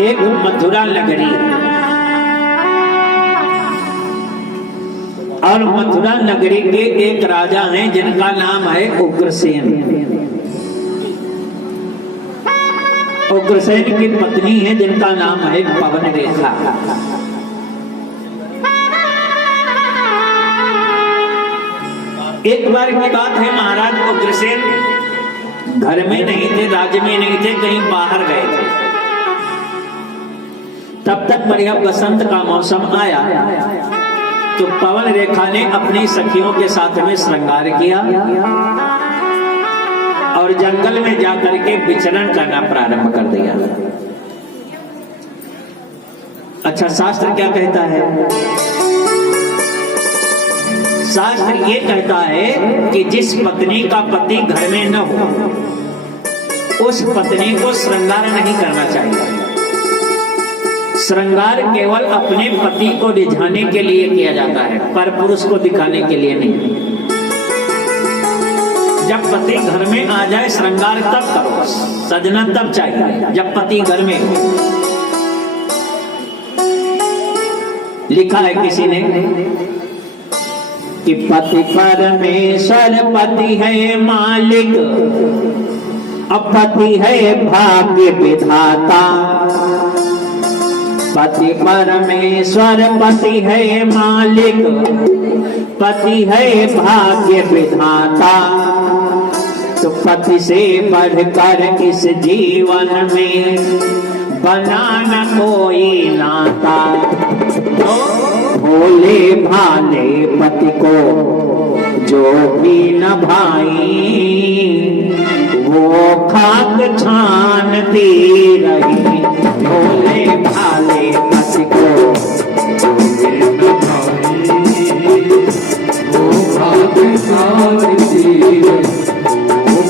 एक मथुरा नगरी, और मथुरा नगरी के एक राजा हैं जिनका नाम है उग्रसेन। उग्रसेन की पत्नी है जिनका नाम है पवन रेखा। एक बार की बात है, महाराज उग्रसेन घर में नहीं थे, राज्य में नहीं थे, कहीं बाहर गए थे। तब तक बढ़िया बसंत का मौसम आया तो पवन रेखा ने अपनी सखियों के साथ में श्रृंगार किया और जंगल में जाकर के विचरण करना प्रारंभ कर दिया। अच्छा, शास्त्र क्या कहता है? शास्त्र ये कहता है कि जिस पत्नी का पति घर में न हो उस पत्नी को श्रृंगार नहीं करना चाहिए। श्रृंगार केवल अपने पति को रिझाने के लिए किया जाता है, पर पुरुष को दिखाने के लिए नहीं। जब पति घर में आ जाए श्रृंगार तब करो, सजना तब चाहिए जब पति घर में हो। लिखा है किसी ने कि पति परमेश्वर, पति है मालिक, अब पति है भाग्य विधाता। पति परमेश्वर, पति है मालिक, पति है भाग्य विधाता। तो पति से बढ़कर इस जीवन में बना न कोई नाता। तो भोले भाले पति को जो भी न भाई, वो खाक छानती रही। भोले भाले पति को जो भी न भाई, वो खाक छानती रही।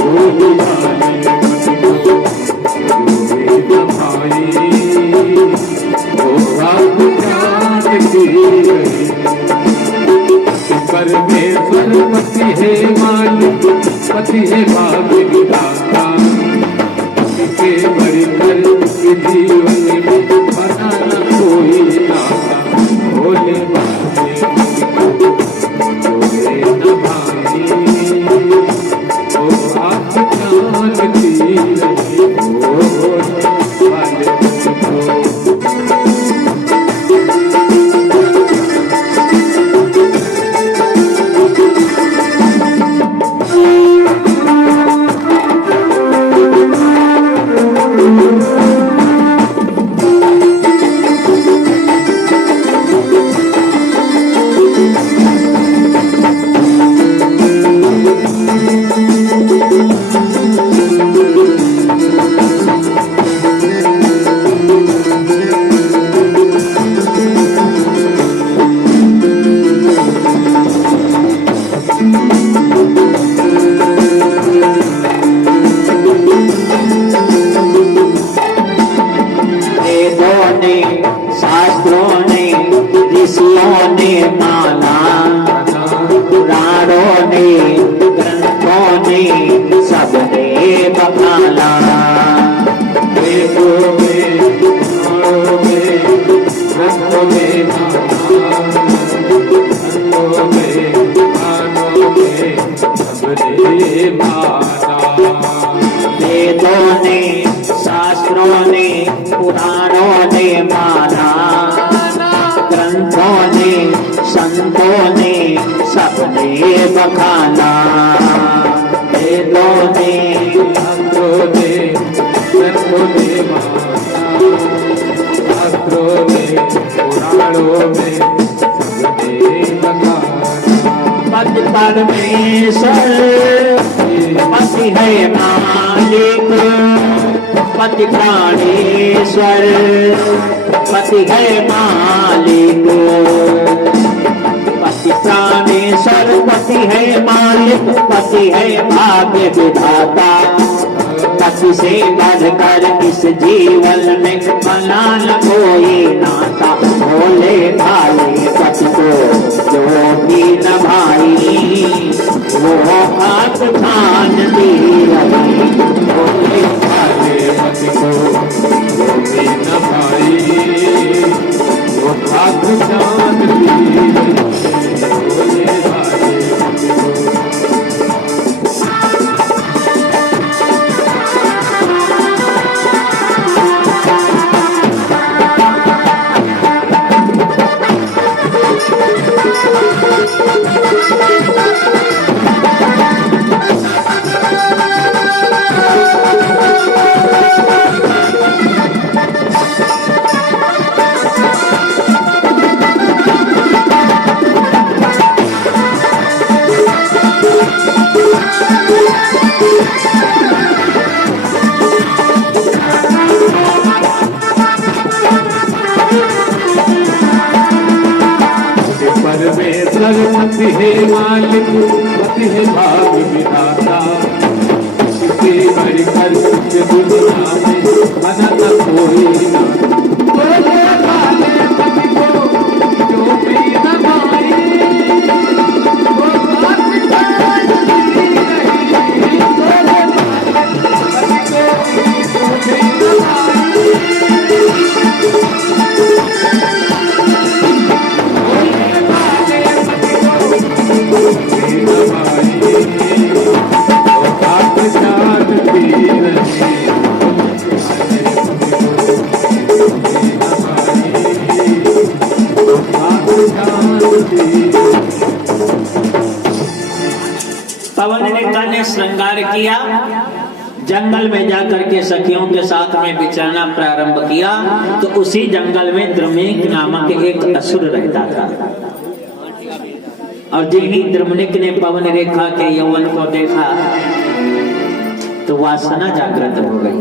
भोले भाले पति को जो भी न भाई, वो खाक छानती रही। परमेश्वर पति है मालिक, पति है भाग्य विधाता। इसके बढ़कर जीवन में बना न कोई नाता। भोले भाले भोले न भाई, ओ आप जानती रही। भोले भाले बखाना। वेदों ने शास्त्रों ने ग्रंथों ने शास्त्रों में पुराणों में सबने बखाना। पति परमेश्वर, पति है मालिक, पति प्राणेश्वर, पति है मालिक। पति प्राणेश्वर, पति है मालिक, पति है भाग्य विधाता। पति से बढ़कर इस जीवन में बना न कोई नाता। भोले भाले पति को जो भी न भाई, वो हाथ छानती रही। भोले भाले पति को जो भी न भाई, पति है मालिक, पति है भाग विधाता, किसी बढ़कर के दुनिया में बना न कोई ना। बोले वाले पति को जो भी न मारे, वो बात नहीं रही। बोले वाले पति को जो भी न मारे, पवन रेखा ने श्रृंगार किया, जंगल में जाकर के सखियों के साथ में विचरना प्रारंभ किया। तो उसी जंगल में द्रुमनिक नामक एक असुर रहता था, और जिन्हीं द्रुमनिक ने पवन रेखा के यौवन को देखा तो वासना जागृत हो गई।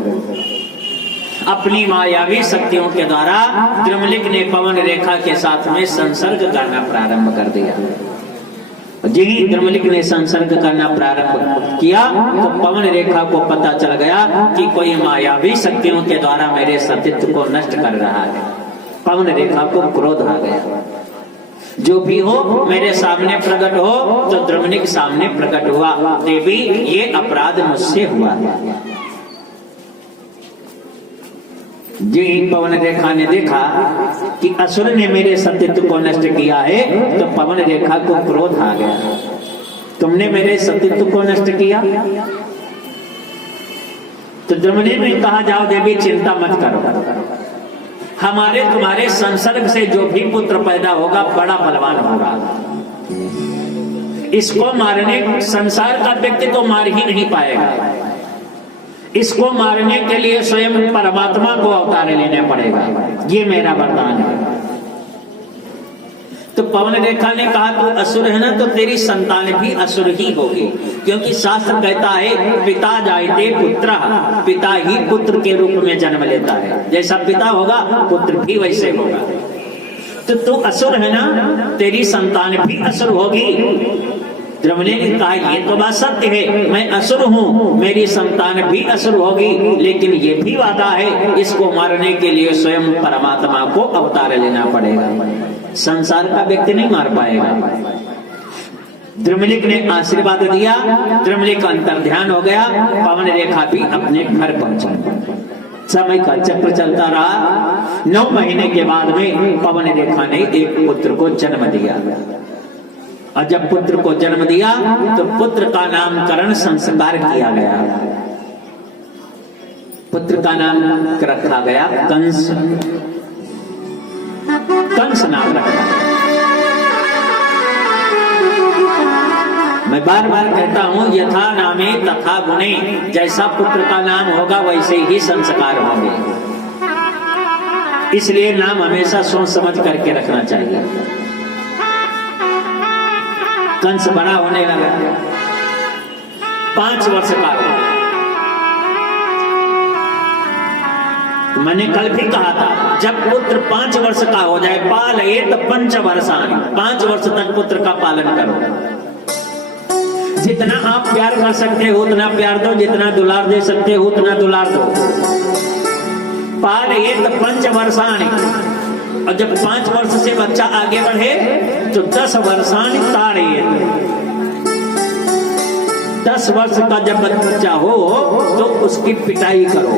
अपनी मायावी शक्तियों के द्वारा द्रुमनिक ने पवन रेखा के साथ में संसर्ग करना प्रारंभ कर दिया। जिन्हीं द्रुमनिक ने संसर्ग करना प्रारंभ किया तो पवन रेखा को पता चल गया कि कोई मायावी शक्तियों के द्वारा मेरे सतीत्व को नष्ट कर रहा है। पवन रेखा को क्रोध आ गया, जो भी हो मेरे सामने प्रकट हो। तो द्रुमनिक सामने प्रकट हुआ, देवी ये अपराध मुझसे हुआ है। जी पवन रेखा ने देखा कि असुर ने मेरे सतीत्व को नष्ट किया है, तो पवन रेखा को क्रोध आ गया, तुमने मेरे सतीत्व को नष्ट किया। तो द्रुमनिक ने कहा, जाओ देवी चिंता मत करो, हमारे तुम्हारे संसर्ग से जो भी पुत्र पैदा होगा बड़ा बलवान होगा। इसको मारने, संसार का व्यक्ति तो मार ही नहीं पाएगा, इसको मारने के लिए स्वयं परमात्मा को अवतार लेना पड़ेगा, ये मेरा वरदान है। तो पवन रेखा ने कहा, तू असुर है ना, तो तेरी संतान भी असुर ही होगी, क्योंकि शास्त्र कहता है पिता जायते पुत्र, पिता ही पुत्र के रूप में जन्म लेता है, जैसा पिता होगा पुत्र भी वैसे होगा। तो तू असुर है ना, तेरी संतान भी असुर होगी। द्रुमनिक ने कहा, ये तो बात सत्य है, मैं असुर हूँ, मेरी संतान भी असुर होगी, लेकिन ये भी वादा है इसको मारने के लिए स्वयं परमात्मा को अवतार लेना पड़ेगा, संसार का व्यक्ति नहीं मार पाएगा। द्रुमनिक ने आशीर्वाद दिया, द्रुमनिक का अंतर ध्यान हो गया, पवन रेखा भी अपने घर पहुंचा। समय का चक्र चलता रहा। 9 महीने के बाद में पवन रेखा ने एक पुत्र को जन्म दिया, और जब पुत्र को जन्म दिया तो पुत्र का नामकरण संस्कार किया गया। पुत्र का नाम रखा गया कंस, कंस नाम रखा। मैं बार बार कहता हूं, यथा नामे तथा गुणे, जैसा पुत्र का नाम होगा वैसे ही संस्कार होंगे, इसलिए नाम हमेशा सोच समझ करके रखना चाहिए। कंस बड़ा होने लगा, 5 वर्ष का हुआ। मैंने कल भी कहा था, जब पुत्र 5 वर्ष का हो जाए, पालयेत पंचवर्षाणि, 5 वर्ष तक पुत्र का पालन करो। जितना आप प्यार कर सकते हो उतना प्यार दो, जितना दुलार दे सकते हो उतना दुलार दो। पालयेत पंचवर्षाणि, और जब 5 वर्ष से बच्चा आगे बढ़े तो 10 वर्षाणि ताड़येत, 10 वर्ष का जब बच्चा हो तो उसकी पिटाई करो।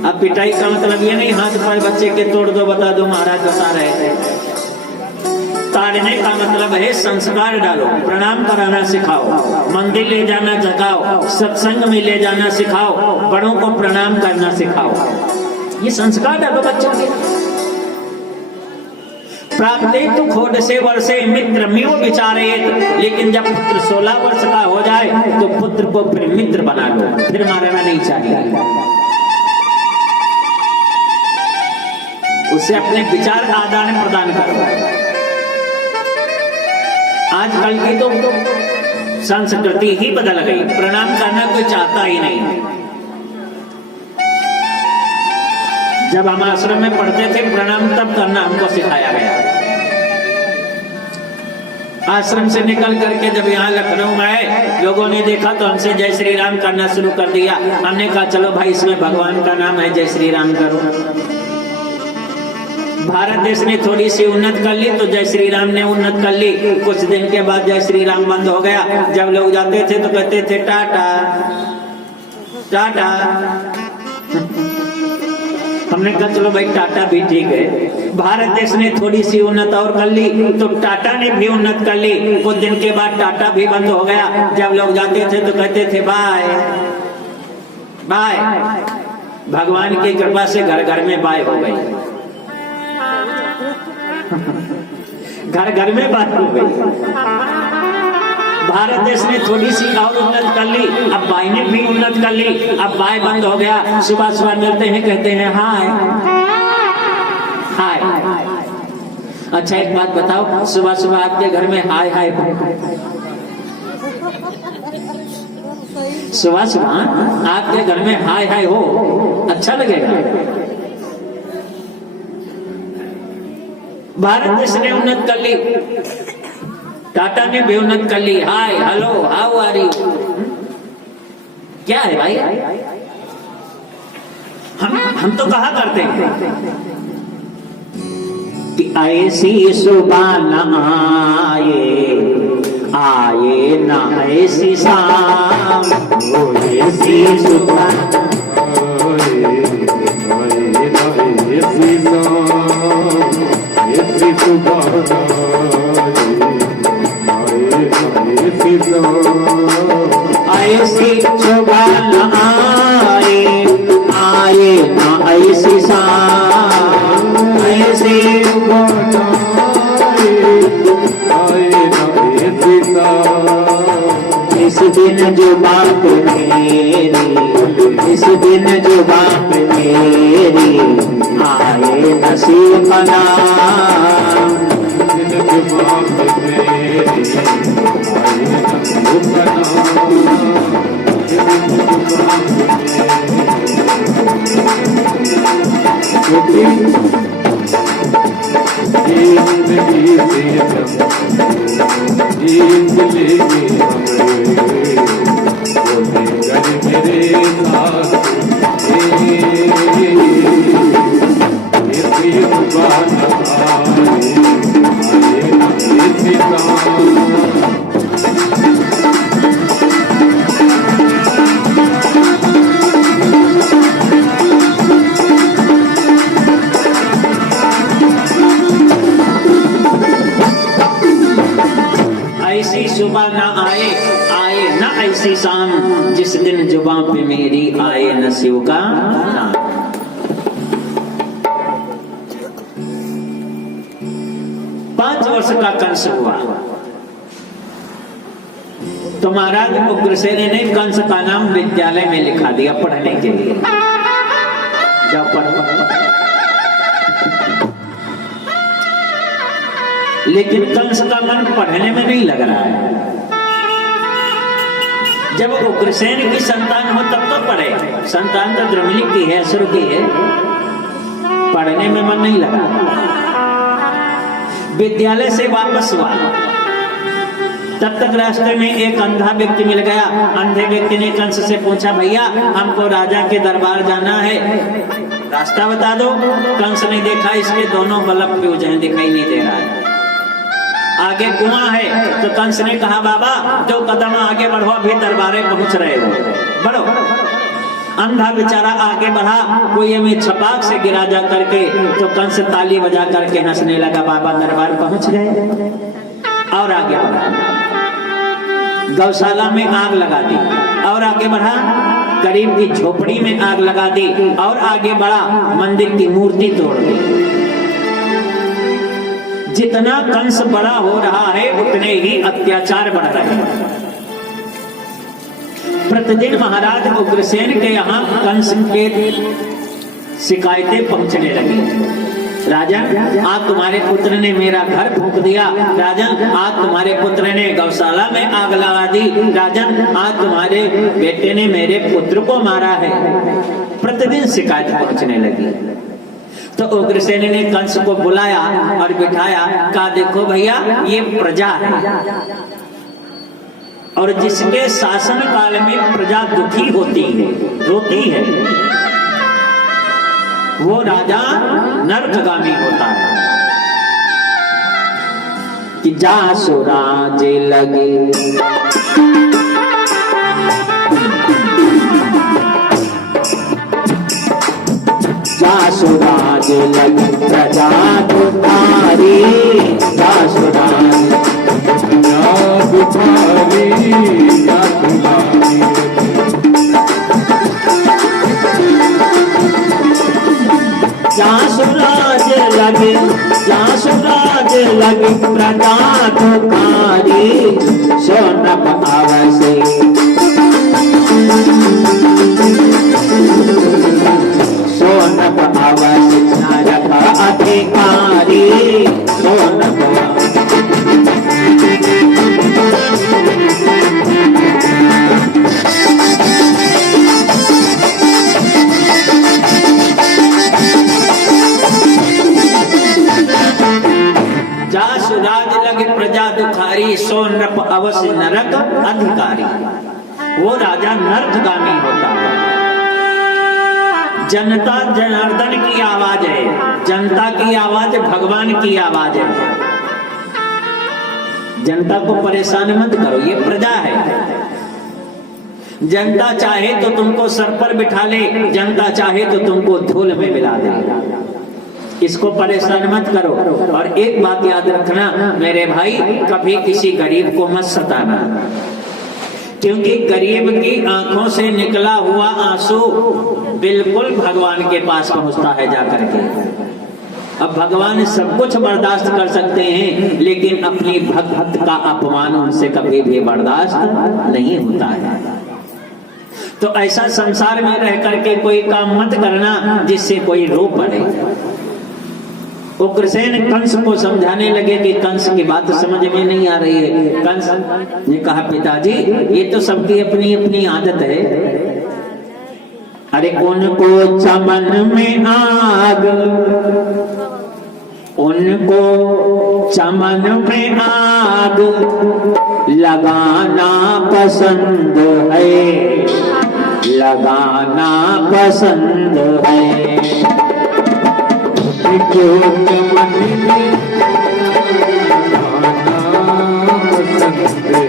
अब पिटाई का मतलब ये नहीं हाथ पैर बच्चे के तोड़ दो, बता दो महाराज बता रहे थे। ताड़ने का मतलब है संस्कार डालो, प्रणाम कराना सिखाओ, मंदिर ले जाना सिखाओ, सत्संग में ले जाना सिखाओ, बड़ों को प्रणाम करना सिखाओ, ये संस्कार डालो बच्चों के। प्राप्त तो खोड से वर्षे मित्र मियो विचारेत, लेकिन जब पुत्र 16 वर्ष का हो जाए तो पुत्र को फिर मित्र बना लो, फिर मारना नहीं चाहिए। उससे अपने विचार आदान प्रदान करो। आजकल की तो संस्कृति ही बदल गई, प्रणाम करना कोई चाहता ही नहीं। जब हम आश्रम में पढ़ते थे प्रणाम तब करना हमको सिखाया गया। आश्रम से निकल करके जब यहाँ लखनऊ में आए, लोगों ने देखा तो हमसे जय श्री राम करना शुरू कर दिया। हमने कहा चलो भाई इसमें भगवान का नाम है, जय श्री राम करो। भारत देश ने थोड़ी सी उन्नत कर ली तो जय श्री राम ने उन्नत कर ली। कुछ दिन के बाद जय श्री राम बंद हो गया। जब लोग जाते थे तो कहते थे टाटा टाटा। हमने कहा चलो भाई टाटा भी ठीक है। भारत देश ने थोड़ी सी उन्नत और कर ली तो टाटा ने भी उन्नत कर ली। कुछ दिन के बाद टाटा भी बंद हो गया। जब लोग जाते थे तो कहते थे बाय बाय। भगवान की कृपा से घर घर में बाय हो गई। घर घर में बात हो गई। भारत देश ने थोड़ी सी और उन्नत कर ली, अब बाय ने भी उन्नत कर ली। अब बाय बंद हो गया। सुबह सुबह मिलते हैं, कहते हैं हाय हाय। अच्छा एक बात बताओ, सुबह सुबह आपके घर में हाय हाय, सुबह सुबह आपके घर में हाय हाय हो, अच्छा लगेगा? भारत देश ने उन्नत कर ली, टाटा ने भी उन्नत कर ली। Hi hello how are you, क्या है भाई? हम तो कहा करते हैं कि ऐसी सुबह न आए आए ना ऐसी शाम, ऐसी सुबह ऐसी सुबह न आए आए ना ऐसी शाम, ऐसी सुबह न आए ना ऐसी शाम। इस दिन जो बात मेरी, इस दिन जो बात मेरी आए नसीब का नाम, जो बात मेरी आए नसीब का नाम। ऐसी सुबह न आए आए न ऐसी शाम, जिस दिन जुबां पे मेरी आए न शिव का नाम। पांच वर्ष का कंस हुआ तो महाराज उग्रसेन ने कंस का नाम विद्यालय में लिखा दिया पढ़ने के लिए। जाओ पढ़। लेकिन कंस का मन पढ़ने में नहीं लग रहा है। जब उग्रसेन की संतान हो तब तो पढ़े, संतान तो द्रमिली की है, असुर की है, पढ़ने में मन नहीं लगा। विद्यालय से वापस हुआ तब तक रास्ते में एक अंधा व्यक्ति मिल गया। अंधे व्यक्ति ने कंस से पूछा, भैया हमको राजा के दरबार जाना है, रास्ता बता दो। कंस ने देखा इसके दोनों बल्ब फ्यूज हैं, दिखाई नहीं दे रहा है। आगे कुआं है तो कंस ने कहा, बाबा 2 कदम आगे बढ़ो, अभी दरबारे पहुंच रहे हो, बढ़ो। अंधा बेचारा आगे बढ़ा, कोई में छपाक से गिरा जा करके, तो कंस ताली बजा करके हंसने लगा, बाबा दरबार पहुंच गए। और आगे बढ़ा, गौशाला में आग लगा दी, और आगे बढ़ा, गरीब की झोपड़ी में आग लगा दी, और आगे बढ़ा, मंदिर की मूर्ति तोड़ दी। जितना कंस बड़ा हो रहा है उतने ही अत्याचार बढ़ रहे हैं। प्रतिदिन महाराज उग्रसेन के यहाँ कंस के शिकायतें पहुंचने लगी। राजन आज तुम्हारे पुत्र ने मेरा घर फूंक दिया, राजन आज तुम्हारे पुत्र ने गौशाला में आग लगा दी, राजन आज तुम्हारे बेटे ने मेरे पुत्र को मारा है। प्रतिदिन शिकायत पहुंचने लगी। तो उग्रसेन ने कंस को बुलाया और बिठाया, कहा देखो भैया ये प्रजा है और जिसके शासन काल में प्रजा दुखी होती है, रोती है, वो राजा नरकगामी होता है। कि जासु राज लगे जासु राज लगे प्रजा दुखारी, जासु राज प्रजा दुखारी या दुलारी। जासु राज लगे, जासु राज लगे प्रजा दुखारी, सोनप आवसे सोनप आवस नरक अधिकारी, सोनप जासु राज लगे प्रजा दुखारी, सोनप अवश्य नरक अधिकारी। वो राजा नरकगामी होता है। जनता जनार्दन की आवाज है, जनता की आवाज भगवान की आवाज है। जनता को परेशान मत करो, ये प्रजा है। जनता चाहे तो तुमको सर पर बिठा ले, जनता चाहे तो तुमको धूल में मिला दे। इसको परेशान मत करो। और एक बात याद रखना मेरे भाई, कभी किसी गरीब को मत सताना, क्योंकि गरीब की आंखों से निकला हुआ आंसू बिल्कुल भगवान के पास पहुंचता है जाकर के। अब भगवान सब कुछ बर्दाश्त कर सकते हैं, लेकिन अपनी भक्त का अपमान उनसे कभी भी बर्दाश्त नहीं होता है। तो ऐसा संसार में रह करके कोई काम मत करना जिससे कोई रो पड़े। उग्रसेन कंस को समझाने लगे कि कंस की बात समझ में नहीं आ रही है। कंस ने कहा पिताजी ये तो सबकी अपनी अपनी आदत है। अरे उनको चमन में आग, उनको चमन में आग लगाना पसंद है, लगाना पसंद है। को चमन में लगाना पसंद है,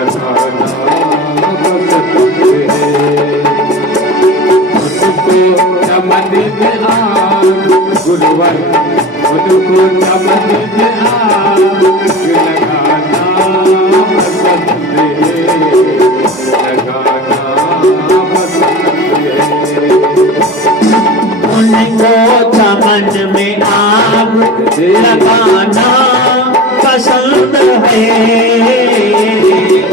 लगाना पसंद है। उनको चमन में आग गुरुवर, उनको चमन में आग लगाना पसंद है, लगाना पसंद है। उनको चमन में आग लगाना पसंद है,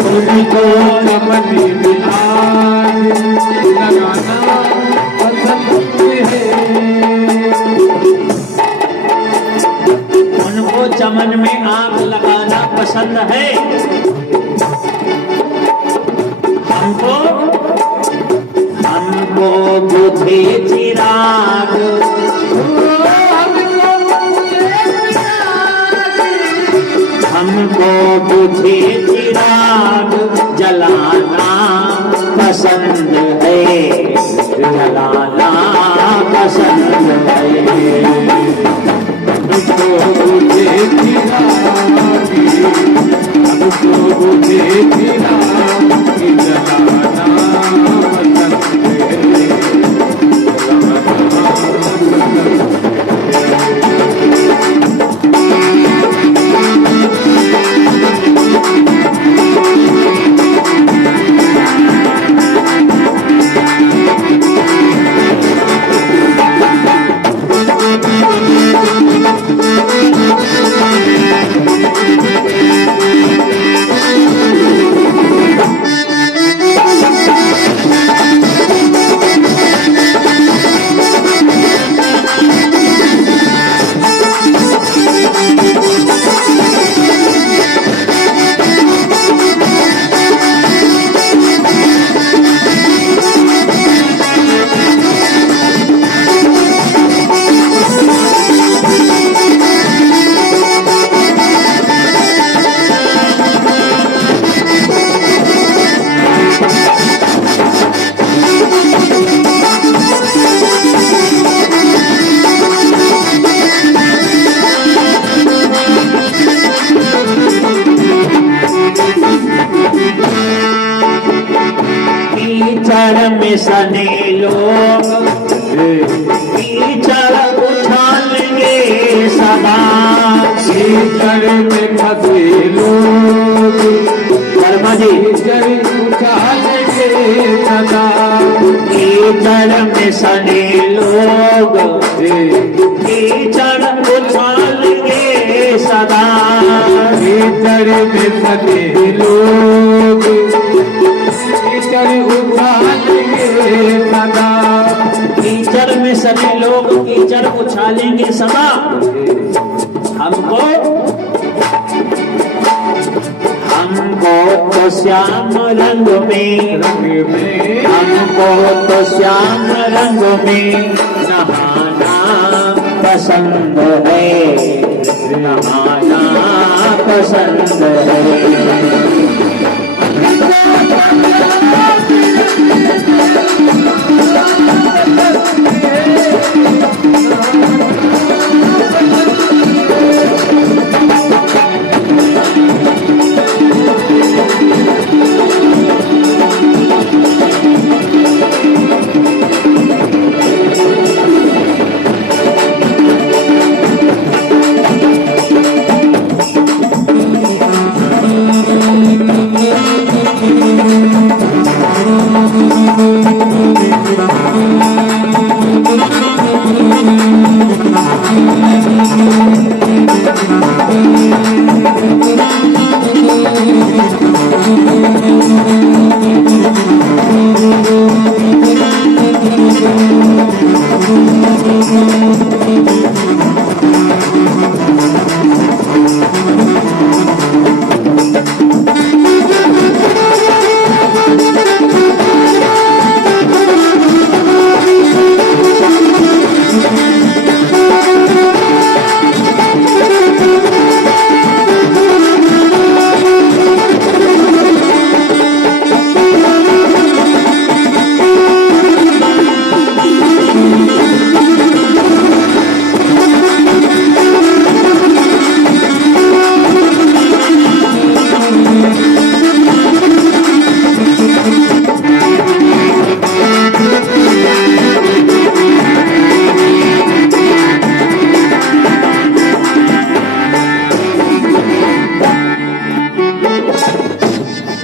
उनको चमन में आग लगाना पसंद है। उनको चमन में आग लगाना पसंद है। हमको बुझे चिराग, हमको बुझे चिराग जलाना पसंद है, जलाना पसंद है। हमको बुझे चिराग, हमको बुझे चिराग जलाना पसंद है, कीचड़ में सने लोग कीचड़ उछालेंगे सदा। कीचड़ में फंसे लोग वर्मा जी, कीचड़ उछालेंगे सदा। कीचड़ में सने लोग कीचड़ उछालेंगे सदा। कीचड़ में फंसे लोग कीचड़ उछालेंगे सदा। कीचड़ में सने लोग कीचड़ उछालेंगे सदा। हमको तो श्याम रंग में, हमको तो श्याम रंग में नहाना पसंद है, नहाना पसंद है।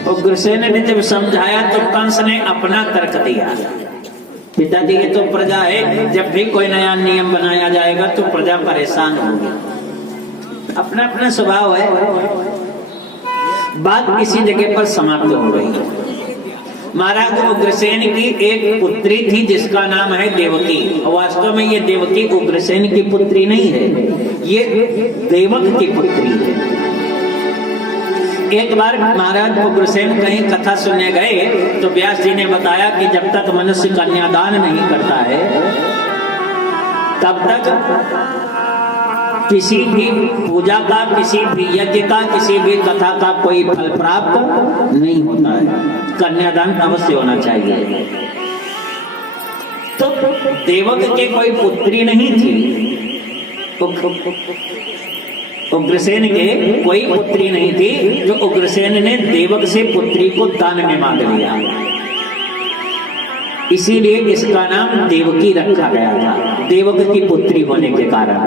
उग्रसेन ने जब समझाया तो कंस ने अपना तर्क दिया। पिताजी ये तो प्रजा है, जब भी कोई नया नियम बनाया जाएगा तो प्रजा परेशान होगी, अपना अपना स्वभाव है। बात किसी जगह पर समाप्त हो गई। महाराज उग्रसेन की एक पुत्री थी जिसका नाम है देवकी। वास्तव में ये देवकी उग्रसेन की पुत्री नहीं है, ये देवक की पुत्री है। एक बार महाराज उग्रसेन कहीं कथा सुनने गए तो व्यास जी ने बताया कि जब तक मनुष्य कन्यादान नहीं करता है तब तक किसी भी पूजा का, किसी भी यज्ञ का, किसी भी कथा का कोई फल प्राप्त नहीं होता है। कन्यादान अवश्य होना चाहिए। तो देवक के कोई पुत्री नहीं थी, उग्रसेन के कोई पुत्री नहीं थी, जो उग्रसेन ने देवक से पुत्री को दान में मांग लिया। इसीलिए इसका नाम देवकी रखा गया था, देवक की पुत्री होने के कारण।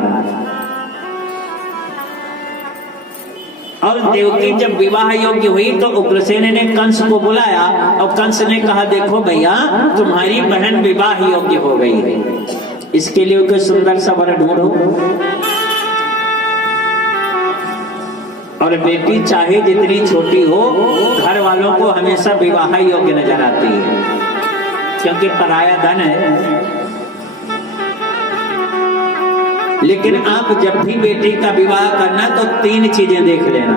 और देवकी जब विवाह योग्य हुई तो उग्रसेन ने कंस को बुलाया और कंस ने कहा, देखो भैया तुम्हारी बहन विवाह योग्य हो गई है, इसके लिए कोई सुंदर सा वर ढूंढो। और बेटी चाहे जितनी छोटी हो, घर वालों को हमेशा विवाह योग्य नजर आती है, क्योंकि पराया धन है। लेकिन आप जब भी बेटी का विवाह करना तो 3 चीजें देख लेना।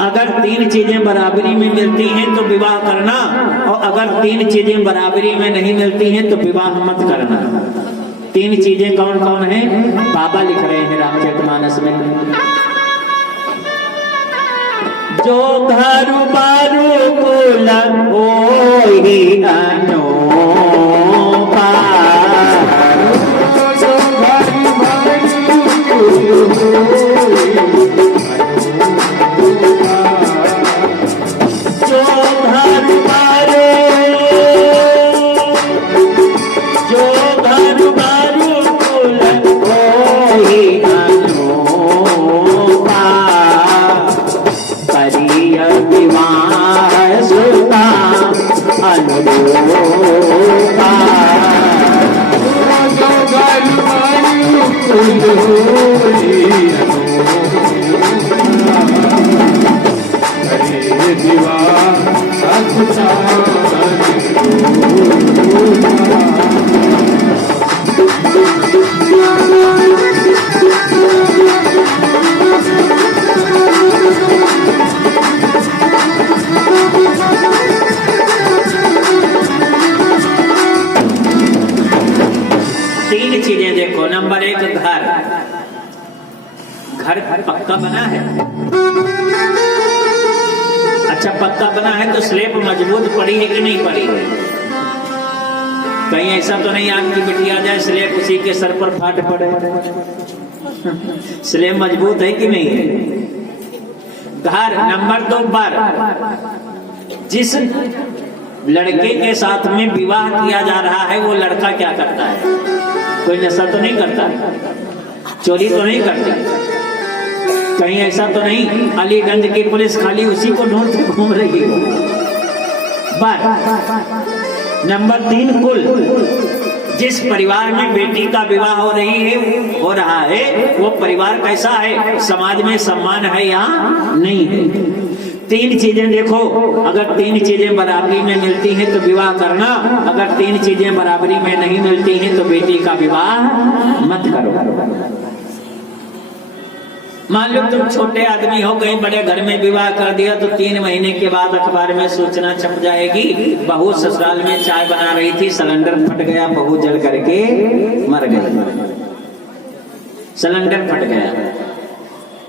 अगर 3 चीजें बराबरी में मिलती हैं तो विवाह करना, और अगर 3 चीजें बराबरी में नहीं मिलती हैं तो विवाह मत करना। 3 चीजें कौन कौन है? बाबा लिख रहे हैं रामचरितमानस में। जो घर बारू कुल ओहि अनोपा, जो घर बारू तीन चीजें देखो। नंबर एक, घर। घर पक्का बना है। अच्छा, पक्का बना है तो स्लेब मजबूत पड़ी है कि नहीं पड़ी है? कहीं ऐसा तो नहीं आपकी बिटिया जाए स्लेब उसी के सर पर फाट पड़े? स्लेब मजबूत है कि नहीं है? घर। नंबर दो, बर। जिस लड़के के साथ में विवाह किया जा रहा है वो लड़का क्या करता है? कोई नशा तो नहीं करता, चोरी तो नहीं करती, कहीं ऐसा तो नहीं अलीगंज की पुलिस खाली उसी को ढूंढते घूम रही है? बात। नंबर तीन, कुल। जिस परिवार में बेटी का विवाह हो रहा है वो परिवार कैसा है? समाज में सम्मान है या नहीं है? तीन चीजें देखो। अगर तीन चीजें बराबरी में मिलती हैं तो विवाह करना, अगर तीन चीजें बराबरी में नहीं मिलती हैं तो बेटी का विवाह मत करो। मान लो तुम छोटे आदमी हो, कहीं बड़े घर में विवाह कर दिया तो 3 महीने के बाद अखबार में सूचना छप जाएगी, बहू ससुराल में चाय बना रही थी, सिलेंडर फट गया, बहू जल करके मर गई। सिलेंडर फट गया।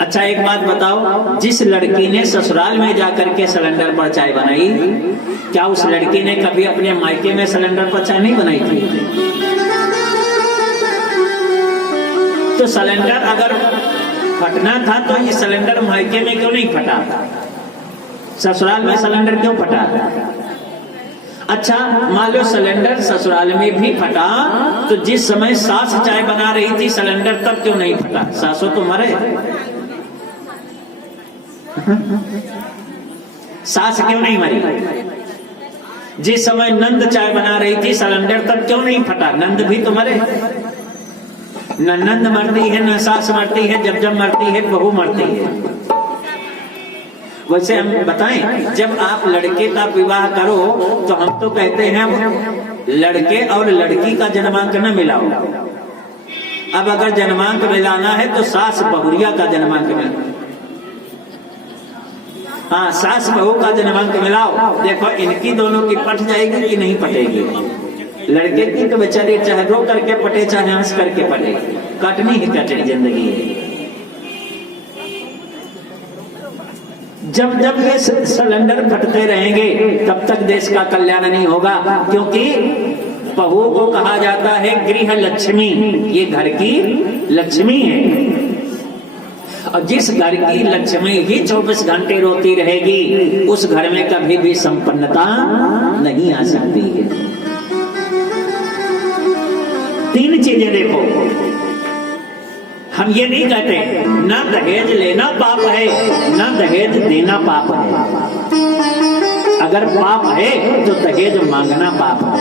अच्छा एक बात बताओ, जिस लड़की ने ससुराल में जाकर के सिलेंडर पर चाय बनाई, क्या उस लड़की ने कभी अपने मायके में सिलेंडर पर चाय नहीं बनाई थी? तो सिलेंडर अगर फटना था तो ये सिलेंडर मायके में क्यों नहीं फटा? ससुराल में सिलेंडर क्यों फटा? अच्छा मान लो सिलेंडर ससुराल में भी फटा तो जिस समय सास चाय बना रही थी सिलेंडर तब क्यों नहीं फटा? सासों तो मरे, सास क्यों नहीं मरी? जिस समय नंद चाय बना रही थी सिलेंडर तब क्यों नहीं फटा? नंद भी तो मरे। न नंद मरती है न सास मरती है, जब जब मरती है बहू मरती है। वैसे हम बताएं, जब आप लड़के का विवाह करो तो हम तो कहते हैं लड़के और लड़की का जन्मांक न मिलाओ। अब अगर जन्मांक मिलाना है तो सास बहुरिया का जन्मांक मिलाओ। हाँ, सास बहू का जन्मांक मिलाओ, देखो इनकी दोनों की पट जाएगी कि नहीं पटेगी? लड़के की तो बेचारी चाहे रो करके पटे चाहे हंस करके पटे, कटनी ही कटनी जिंदगी है। जब जब ये सिलेंडर फटते रहेंगे तब तक देश का कल्याण नहीं होगा, क्योंकि बहू को कहा जाता है गृह लक्ष्मी, ये घर की लक्ष्मी है। और जिस घर की लक्ष्मी ही 24 घंटे रोती रहेगी उस घर में कभी भी संपन्नता नहीं आ सकती है। तीन चीजें देखो, हम ये नहीं कहते ना दहेज लेना पाप है ना दहेज देना पाप है। अगर पाप है तो दहेज मांगना पाप है।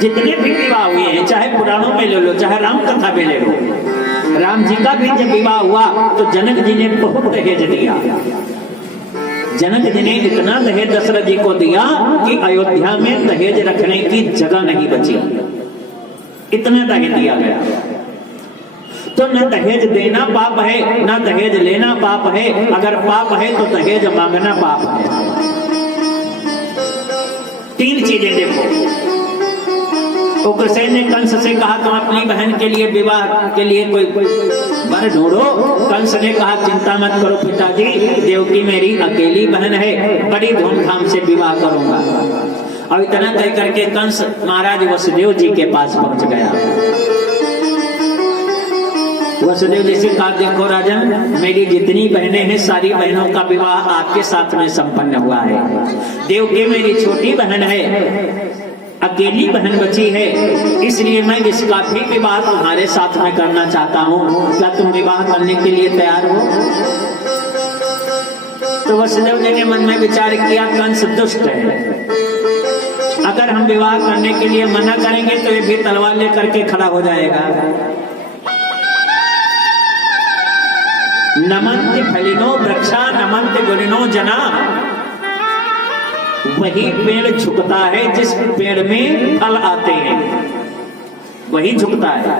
जितने भी विवाह हुए हैं, चाहे पुराणों में ले लो चाहे राम कथा में ले लो, राम जी का भी जब विवाह हुआ तो जनक जी ने बहुत दहेज दिया। जनक जी ने इतना दहेज दशरथ जी को दिया कि अयोध्या में दहेज रखने की जगह नहीं बची, इतना दहेज दिया गया। तो न दहेज देना पाप है न दहेज लेना पाप है। अगर पाप है तो दहेज मांगना पाप है। तीन चीजें देखो। उग्रसेन ने कंस से कहा तुम अपनी बहन के लिए विवाह के लिए कोई वर ढूंढो। कंस ने कहा चिंता मत करो पिताजी, देवकी मेरी अकेली बहन है, बड़ी धूमधाम से विवाह करूंगा। और इतना कह करके कंस महाराज वसुदेव जी के पास पहुंच गया। वसुदेव जी से कहा देखो राजन, मेरी जितनी बहनें हैं सारी बहनों का विवाह आपके साथ में संपन्न हुआ है। देवकी मेरी छोटी बहन है, अकेली बहन बची है, इसलिए मैं इसका भी विवाह तुम्हारे साथ में करना चाहता हूँ। क्या तुम विवाह करने के लिए तैयार हो? तो वसुदेव जी ने मन में विचार किया कंस दुष्ट है, अगर हम विवाह करने के लिए मना करेंगे तो ये भी तलवार लेकर के खड़ा हो जाएगा। नमन्ति फलिनो वृक्षा नमन्ति गुणिनो जना। वही पेड़ झुकता है जिस पेड़ में फल आते हैं, वही झुकता है।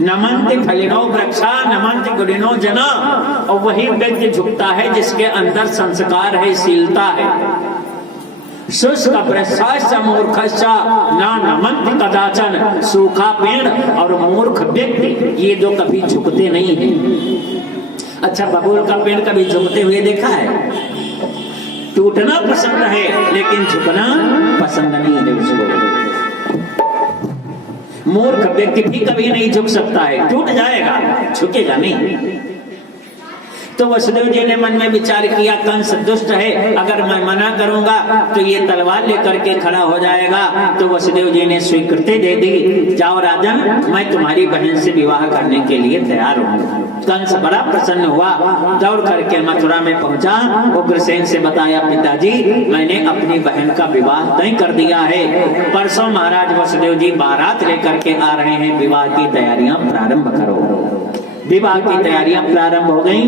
नमन्ति फलिनो वृक्षा नमन्ति गुणिनो जना। और वही व्यक्ति झुकता है जिसके अंदर संस्कार है, शीलता है। शुष्क वृक्षाश्च मूर्खश्च न नमन्ति कदाचन। सूखा पेड़ और मूर्ख व्यक्ति, ये दो कभी झुकते नहीं हैं। अच्छा, बबूल का पेड़ कभी झुकते हुए देखा है? टूटना पसंद है लेकिन झुकना पसंद नहीं है उसको। मूर्ख व्यक्ति भी कभी नहीं झुक सकता है, टूट जाएगा, झुकेगा नहीं। तो वसुदेव जी ने मन में विचार किया, कंस दुष्ट है, अगर मैं मना करूंगा तो ये तलवार लेकर के खड़ा हो जाएगा। तो वसुदेव जी ने स्वीकृति दे दी, जाओ राजन, मैं तुम्हारी बहन से विवाह करने के लिए तैयार हूँ। कंस बड़ा प्रसन्न हुआ, दौड़ करके मथुरा में पहुंचा। उग्रसेन से बताया, पिताजी मैंने अपनी बहन का विवाह तय कर दिया है, परसों महाराज वसुदेव जी बारात लेकर के आ रहे हैं, विवाह की तैयारियां प्रारंभ करो। विवाह की तैयारियां प्रारंभ हो गई।